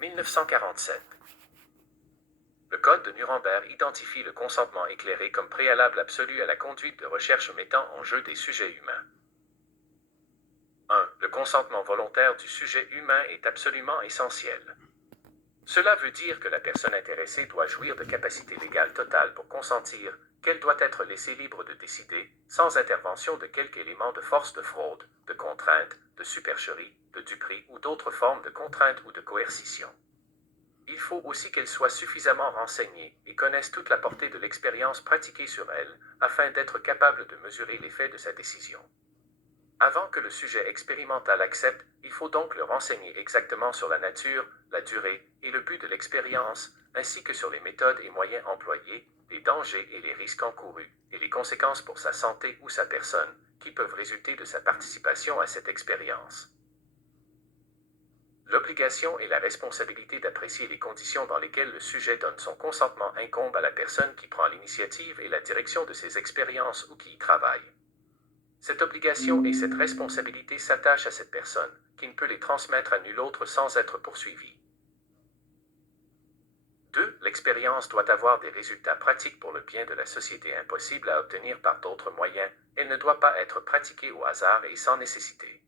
1947. Le Code de Nuremberg identifie le consentement éclairé comme préalable absolu à la conduite de recherche mettant en jeu des sujets humains. 1. Le consentement volontaire du sujet humain est absolument essentiel. Cela veut dire que la personne intéressée doit jouir de capacités légales totales pour consentir, qu'elle doit être laissée libre de décider, sans intervention de quelque élément de force de fraude, de contrainte, de supercherie, de duperie ou d'autres formes de contrainte ou de coercition. Il faut aussi qu'elle soit suffisamment renseignée et connaisse toute la portée de l'expérience pratiquée sur elle, afin d'être capable de mesurer l'effet de sa décision. Avant que le sujet expérimental accepte, il faut donc le renseigner exactement sur la nature, la durée et le but de l'expérience, ainsi que sur les méthodes et moyens employés, les dangers et les risques encourus, et les conséquences pour sa santé ou sa personne, qui peuvent résulter de sa participation à cette expérience. L'obligation et la responsabilité d'apprécier les conditions dans lesquelles le sujet donne son consentement incombe à la personne qui prend l'initiative et la direction de ses expériences ou qui y travaille. Cette obligation et cette responsabilité s'attachent à cette personne, qui ne peut les transmettre à nul autre sans être poursuivie. 2. L'expérience doit avoir des résultats pratiques pour le bien de la société impossibles à obtenir par d'autres moyens. Elle ne doit pas être pratiquée au hasard et sans nécessité.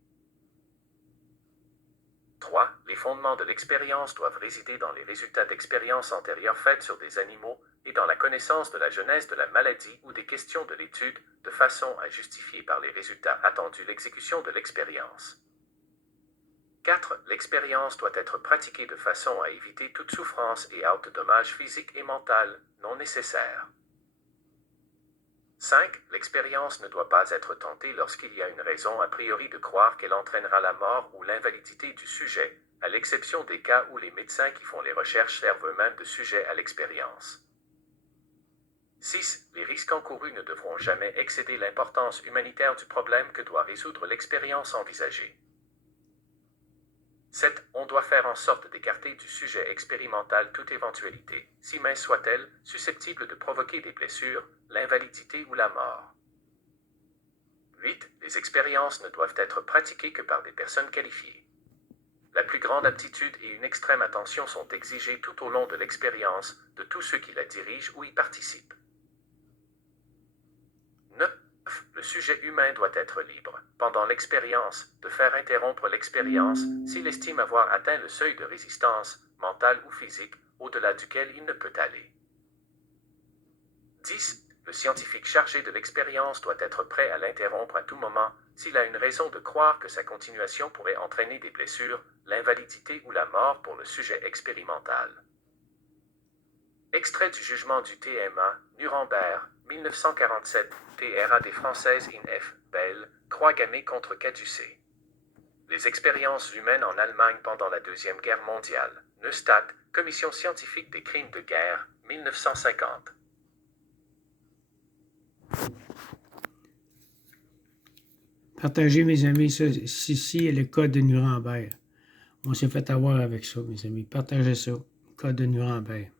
3. Les fondements de l'expérience doivent résider dans les résultats d'expériences antérieures faites sur des animaux et dans la connaissance de la genèse de la maladie ou des questions de l'étude, de façon à justifier par les résultats attendus l'exécution de l'expérience. 4. L'expérience doit être pratiquée de façon à éviter toute souffrance et autres dommages physiques et mentaux non nécessaires. 5. L'expérience ne doit pas être tentée lorsqu'il y a une raison a priori de croire qu'elle entraînera la mort ou l'invalidité du sujet, à l'exception des cas où les médecins qui font les recherches servent eux-mêmes de sujet à l'expérience. 6. Les risques encourus ne devront jamais excéder l'importance humanitaire du problème que doit résoudre l'expérience envisagée. 7. On doit faire en sorte d'écarter du sujet expérimental toute éventualité, si mince soit-elle, susceptible de provoquer des blessures, l'invalidité ou la mort. 8. Les expériences ne doivent être pratiquées que par des personnes qualifiées. La plus grande aptitude et une extrême attention sont exigées tout au long de l'expérience de tous ceux qui la dirigent ou y participent. 9. Le sujet humain doit être libre, pendant l'expérience, de faire interrompre l'expérience s'il estime avoir atteint le seuil de résistance, mentale ou physique, au-delà duquel il ne peut aller. 10. Le scientifique chargé de l'expérience doit être prêt à l'interrompre à tout moment s'il a une raison de croire que sa continuation pourrait entraîner des blessures, l'invalidité ou la mort pour le sujet expérimental. Extrait du jugement du TMA, Nuremberg, 1947, TRA des Françaises in F. Bell, Croix gammée contre Caducée. Les expériences humaines en Allemagne pendant la Deuxième Guerre mondiale, Neustadt, Commission scientifique des crimes de guerre, 1950. Partagez, mes amis, ceci est le code de Nuremberg. On s'est fait avoir avec ça, mes amis. Partagez ça, code de Nuremberg.